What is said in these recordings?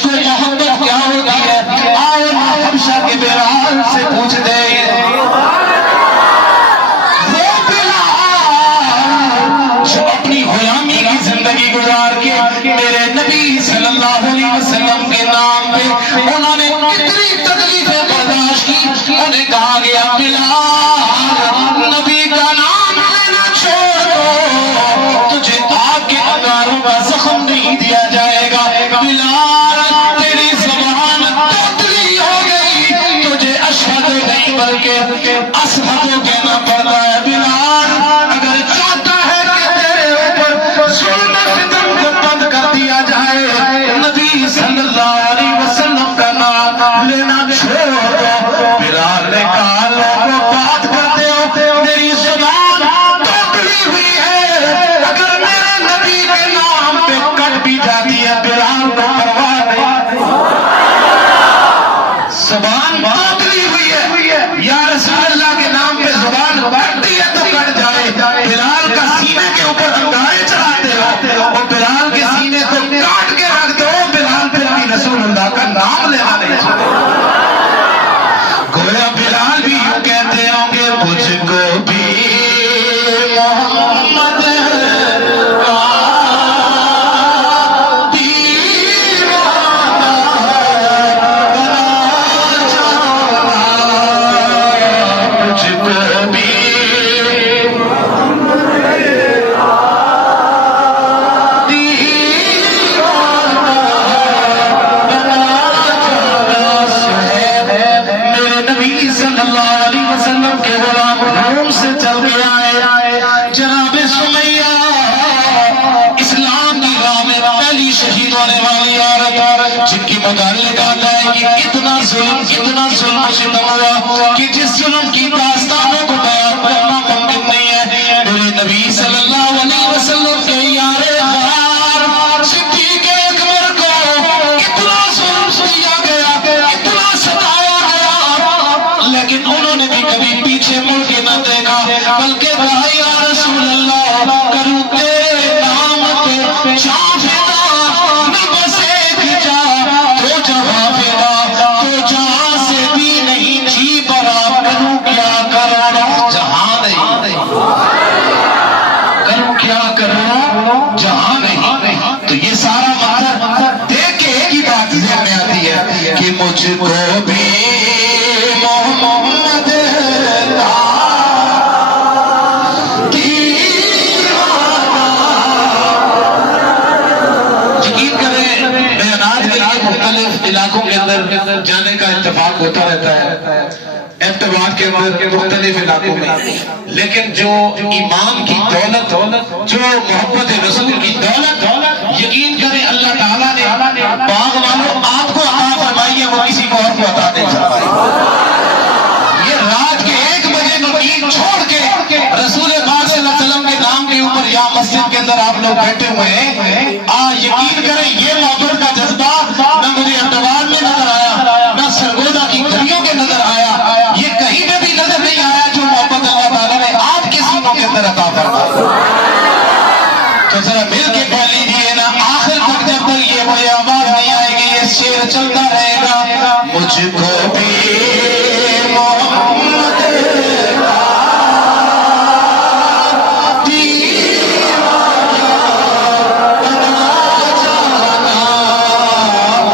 عشق و محبت کیا ہوتی ہے آؤ حبشہ کے بلال سے پوچھتے ہیں۔ وہ بلال جو اپنی غلامی کی زندگی گزار کے میرے نبی صلی اللہ علیہ وسلم کے نام پہ انہوں نے کتنی تکلیفیں برداشت کی، انہیں کہا گیا بلال نبی کا نام لینا چھوڑ دو، تجھے آگ کے انگاروں کا زخم نہیں دیا جائے گا۔ بلال تیری زبان توتلی ہو گئی، تجھے اشہد نہیں بلکہ اشہد کہنا پڑتا ہے۔ بلال اگر چاہتا ہے کہ تیرے اوپر ظلم و ستم کو بند کر دیا جائے، نبی صلی اللہ علیہ وسلم کا نام لینا چھوڑ دو۔ بلال نے کہا لوگوں بات کرتے ہو، میری زبان توتلی ہوئی ہے، اگر میرے نبی کے نام پہ کٹ بھی جاتی ہے بلال کو پرواہ نہیں۔ زبان توتلی ہوئی ہے، یا رسول اللہ کے نام پہ زبان کٹتی ہے تو کٹ جائے۔ بلال کا سینے کے اوپر انگارے چڑھاتے ہو، اور بلال کے سینے کو کاٹ کے رکھ دو، بلال پھر بھی رسول اللہ کا نام لینا نہیں چھوڑے۔ گویا بلال بھی یوں کہتے ہوں گے مجھ کو بھی محمد کا دیوانہ بنا جانا، مجھ کو بھی صلی اللہ علیہ وسلم کے غلام روم سے چل کے آئے جناب سمیہ، اسلام کی راہ میں پہلی شہید ہونے والی عورت، جن کی متعلق آتا ہے کہ اتنا ظلم ستم ہوا کہ جس ظلم کی داستانوں کو بیان کرنا ممکن نہیں ہے۔ میرے نبی صلی اللہ علیہ وسلم کے یار غار صدیق اکبر کو اتنا ظلم دیا گیا، اتنا ستایا گیا، لیکن انہوں نے بھی کبھی پیچھے مڑ کے نہ دیکھا، بلکہ کہا یا رسول اللہ کروں تیرے نام پہ جان فدا، نہ بس ایک جا تو جہاں فدا، تو جہاں سے بھی نہیں جی برا، کروں کیا کروں جہاں نہیں، کروں کیا کروں جہاں نہیں۔ تو یہ سارا منظر دیکھ کے ایک ہی بات ذہن میں آتی ہے کہ مجھ کو بھی محمد کا دیوانہ۔ یقین کریں بیانات کے لیے مختلف علاقوں کے اندر جانے کا اتفاق ہوتا رہتا ہے، اعتبار کے اندر مختلف علاقوں میں، لیکن جو ایمان کی دولت، جو محبت رسول کی دولت، یقین کریں اللہ تعالیٰ نے باغ والوں آپ کو عطا فرمائی ہے، وہ کسی کو اور کو عطا نہیں فرمائی۔ یہ رات کے 1 بجے نیند چھوڑ کے رسول پاک صلی اللہ علیہ وسلم کے نام کے اوپر یا مسجد کے اندر آپ لوگ بیٹھے ہوئے ہیں، یقین کریں یہ محبت کا جذبہ نہ مجھے اعتبار میں نظر آیا، نہ سرگودا کی گلیوں کے نظر آیا، یہ کہیں پہ بھی نظر نہیں آیا جو محبت اللہ تعالیٰ نے آپ کے سینوں کے اندر عطا فرمائی۔ تو ذرا مل کے کہہ لیجیے نا، آخر تک جب تک یہ وہی آواز نہیں آئے گی یہ شعر چلتا رہے گا، مجھ کو بھی محمد کا دیوانہ بنا جانا،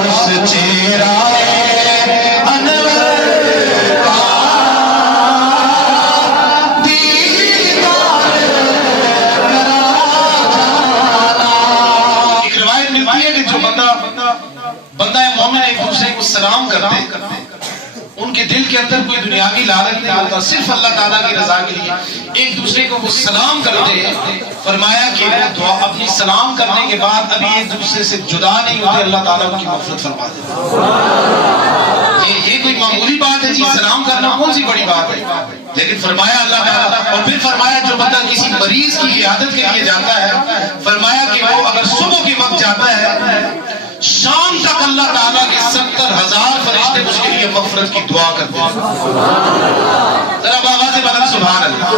اس چہرہ انور کا دیدار کرا جانا۔ ایک روایت ملتی ہے کہ جو بندہ مومن ایک دوسرے کو سلام کرتے، ان کے دل کے اندر کوئی دنیاوی لالچ نہیں ہوتا، صرف اللہ تعالیٰ کی رضا کے لیے ایک دوسرے کو وہ سلام کرتے ہیں۔ فرمایا کہ وہ دعا اپنی سلام کرنے کے بعد ابھی ایک دوسرے سے جدا نہیں ہوتے، اللہ تعالیٰ ان کی مغفرت فرما دیتے۔ یہ کوئی معمولی بات ہے جی، سلام کرنا کون سی بڑی بات ہے، لیکن فرمایا اللہ تعالیٰ، اور پھر فرمایا جو بندہ کسی مریض کی عیادت کے لیے جاتا ہے، فرمایا کہ وہ اگر صبح کے وقت جاتا ہے شام تک اللہ تعالیٰ کے 70,000 فرشتے اس کے لیے مغفرت کی دعا کرتے ہیں۔ ذرا بابا سے بلند سبحان اللہ۔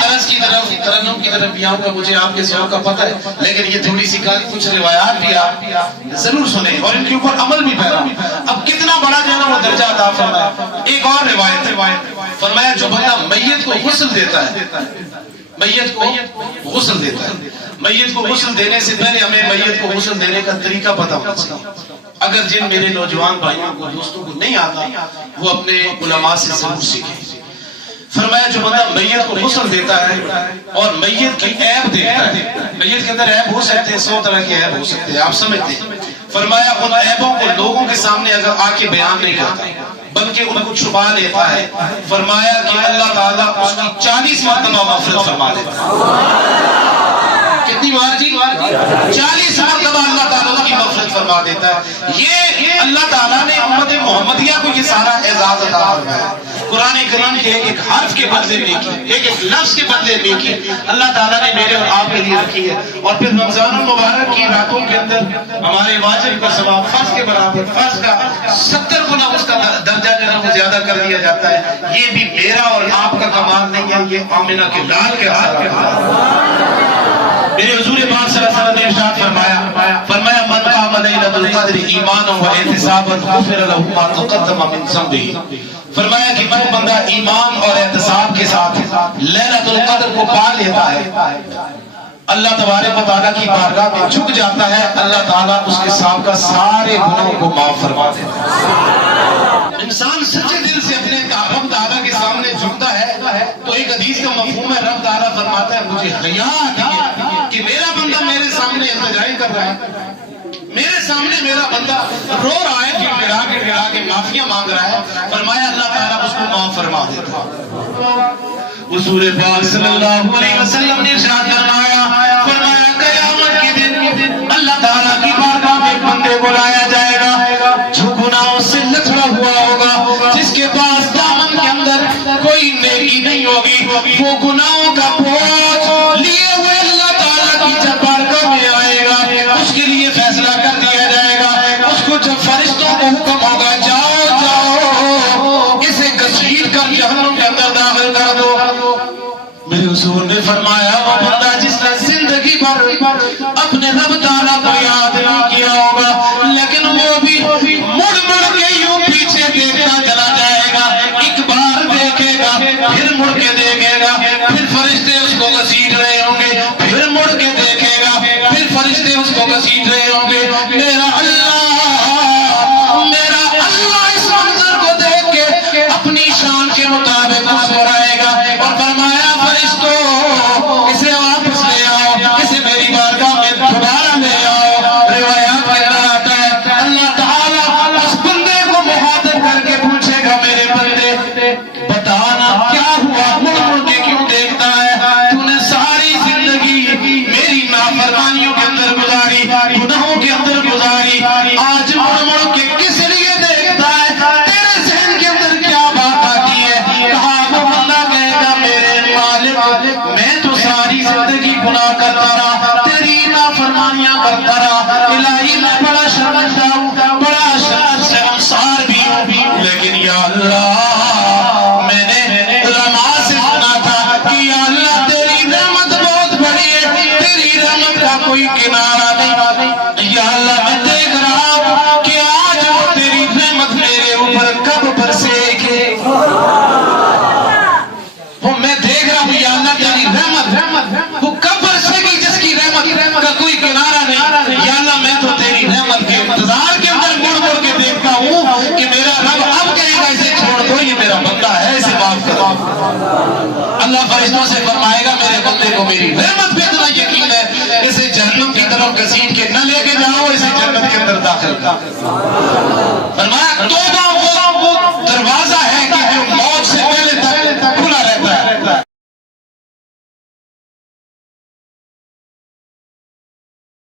طرز کی طرف ترنم کی طرف بھی آؤں گا, مجھے آپ کے ذوق کا پتہ ہے, لیکن یہ تھوڑی سی کچھ روایات بھی آپ ضرور سنیں اور ان کے اوپر عمل بھی پیرا. اب کتنا بڑا جو ہے نا وہ درجہ عطا فرمایا. ایک اور روایت فرمایا جو بندہ میت کو غسل دیتا ہے, میت کو غسل دیتا ہے, میت کو غسل دینے سے پہلے ہمیں میت کو غسل دینے کا طریقہ پتہ ہونا چاہیے. اگر جن میرے نوجوان بھائیوں کو دوستوں کو نہیں آتا وہ اپنے علماء سے ضرور سیکھیں. فرمایا جو بندہ میت کو غسل دیتا ہے اور میت کی عیب دیکھتا ہے, میت کے اندر عیب ہو سکتے ہیں, 100 طرح کے عیب ہو سکتے ہیں, آپ سمجھتے ہیں. فرمایا ان عیبوں کو لوگوں کے سامنے اگر آ کے بیان نہیں کرتا بلکہ ان کو چھپا لیتا ہے, فرمایا کہ اللہ تعالیٰ اس کی 40 مرتبہ مغفرت فرما دیتا ہے. کتنی بار جی؟ 40 مرتبہ اللہ تعالیٰ اس کی مغفرت فرما دیتا ہے. یہ اللہ تعالیٰ نے امت محمدیہ کو یہ سارا اعزاز عطا فرمایا. قرآن کریم کے ایک حرف کے بدلے نیکی, ایک لفظ کے بدلے نیکی اللہ تعالیٰ نے میرے اور آپ کے لیے رکھی ہے. اور پھر رمضان المبارک کی راتوں کے اندر ہمارے واجب کا ثواب فرض کے برابر, فرض کا 70 گنا اس کا درجہ جو ہے وہ زیادہ کر دیا جاتا ہے. یہ بھی میرا اور آپ کا کمال نہیں ہے, یہ آمنہ کے لال کے اثر ہے. میرے حضور پاک صلی اللہ علیہ وسلم نے ارشاد فرمایا من قام لیلۃ القدر ایمانا و احتسابا غفر له ما تقدم من ذنبه. فرمایا کہ جو بندہ ایمان اور احتساب کے ساتھ لیلۃ القدر کو پا لیتا ہے, اللہ تبارک و تعالیٰ کی بارگاہ میں جھک جاتا ہے, اللہ تعالیٰ اس کے سابقہ سارے گناہوں کو معاف فرما دیتا ہے. انسان سچے دل سے اپنے رب تعالیٰ کے سامنے جھکتا ہے تو ایک حدیث کا مفہوم ہے, رب تعالیٰ فرماتا ہے مجھے حیا آتی ہے کہ میرا بندہ میرے سامنے التجائی کر رہا ہے, میرے سامنے میرا بندہ رو رہا ہے, گڑا کے معافیاں مانگ رہا ہے. فرمایا اللہ تعالیٰ اس کو معاف فرما دیتا ہے. حضور پاک صلی اللہ علیہ وسلم نے ارشاد فرمایا قیامت کے دن اللہ تعالیٰ کی بارگاہ میں بندے کو لایا جائے گا جو گناہوں سے لتڑا ہوا ہوگا, جس کے پاس دامن کے اندر کوئی نیکی نہیں ہوگی, وہ گناہوں کا بوجھ لیے ہوئے اللہ تعالیٰ کی جب بارگاہ میں آئے گا, اس کے لیے فیصلہ کر دیا جائے گا. اس کو جب فرشتوں کو حکم ہوگا جاؤ جاؤ اسے گھسیٹ کر جہنم کے اندر داخل کر دو. میرے حضور نے فرمایا وہ بندہ جس نے زندگی بھر اپنے رب تعالیٰ کو یاد نہیں کیا ہوگا لیکن وہ بھی مڑ کے یوں پیچھے دیکھتا چلا جائے گا, ایک بار دیکھے گا پھر مڑ کے دیکھے گا, پھر فرشتے اس کو گھسیٹ رہے ہوں گے, پھر مڑ کے دیکھے گا, پھر فرشتے اس کو گھسیٹ رہے ہوں گے. میرا اللہ اس منظر کو دیکھ کے اپنی شان کے مطابق مسکرائے گا اور فرمایا فرشتوں اسے واپس لے آؤ, اسے میری بارگاہ میں دوبارہ لے آؤ. روایات کے اندر آتا ہے اللہ تعالیٰ اس بندے کو مخاطب کر کے پوچھے گا میرے بندے بتانا کیا ہوا, مڑ کے کیوں دیکھتا ہے, تو نے ساری زندگی میری نافرمانیوں کے اندر گزاری, گناہوں کے اندر گزاری, آج مڑ کے کس لیے دیکھتا ہے, تیرے ذہن کے اندر کیا بات آتی ہے. کہا وہ بندہ کہے گا میرے مالک میں تو ساری زندگی گناہ کرتا رہا, تیری نافرمانیاں کرتا رہا, الہی میں بڑا شرمندہ ہوں, بڑا شرمسار بھی ہوں, لیکن یا اللہ میں نے علماء سے سنا تھا کہ یا اللہ تیری رحمت بہت بڑی ہے, تیری رحمت کا کوئی کنارہ نہیں. یا اللہ میں دیکھ رہا ہوں کہ آج وہ تیری رحمت میرے اوپر کب برسے گی, وہ میں دیکھ رہا ہوں یا اللہ تیری رحمت وہ کب برسے گی جس کی رحمت کا کوئی کنارہ نہیں. یا اللہ میں تو تیری رحمت کے انتظار کے اندر مڑ کے دیکھتا ہوں کہ میرا رب اب کہے گا اسے چھوڑ دو, یہ میرا بندہ ہے, اسے معاف کرو. اللہ فرشتوں سے فرمائے گا میرے بندے کو میری رحمت پہ اتنا یقین ہے, اسے جہنم کی طرف گھسیٹ کے نہ لے کے جاؤ, اسے جنت کے اندر داخل کرو. فرمایا